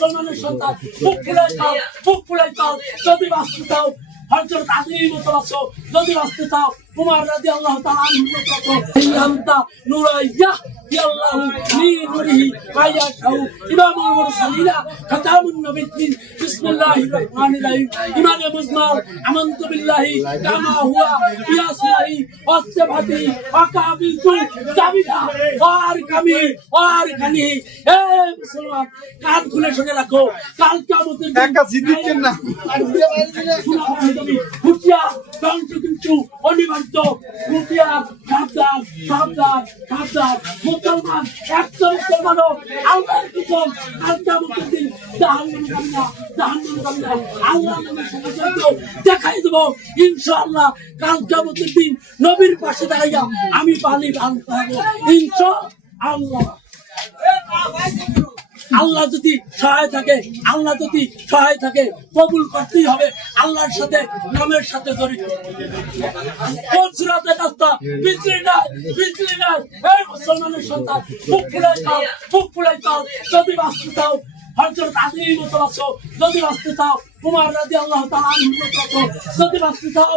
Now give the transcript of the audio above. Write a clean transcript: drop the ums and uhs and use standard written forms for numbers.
মুসলমানের সন্তান বুক ফুলাই চাও যদি বাঁচতে চাও হযরত আলীর মতো বাঁচো যদি বাঁচতে চাও উমর রাদিয়াল্লাহু তাআলা আনহুর মতো বাঁচো আনতা নুরাইয়া ইয়াল্লাহু লি নূরিহি মায়াশাউ ইমামুল মুরসালিনা খাতামুন নবিয়্যিন বিসমিল্লাহির রহমানির রহিম ইমানে মুজমাল আমানতু বিল্লাহি কামা হুয়া ইয়াসমাই ওয়াসফাতি ওয়াকাবিলতু জাবিদা ওয়ার কামি ওয়ার কানি হে মুসলমান কান খুলে শুনে রাখো কাল কিয়ামতের দিন একা জিদিকেন না হুঁশিয়ার ধ্বংস কিন্তু অনিবার্য হুঁশিয়ার সাবধান সাবধান সাবধান মুসলমান একটা মুসলমানও আল্লাহর কসম কাল কিয়ামতের দিন জাহান্নামে যাবে না আল্লাহ নামের সাথে দেখাই দেবো ইনশাআল্লাহ কাল কিয়ামতের দিন নবীর পাশে দাঁড়াইয়া আমি পানি পান করবো ইনশাআল্লাহ আল্লাহ যদি সহায় থাকে কবুল করতেই হবে আল্লাহর সাথে নামের সাথে জড়িত কোন সূরাতে রাস্তা বিজলি নাই এই মুসলমানের সন্তান বুক ফুলাই চাও যদি বাঁচতে চাও হযরত আলীর মতো বাঁচো যদি বাঁচতে চাও উমর রাদিয়াল্লাহু তাআলা আনহুর মতো বাঁচো যদি বাঁচতে চাও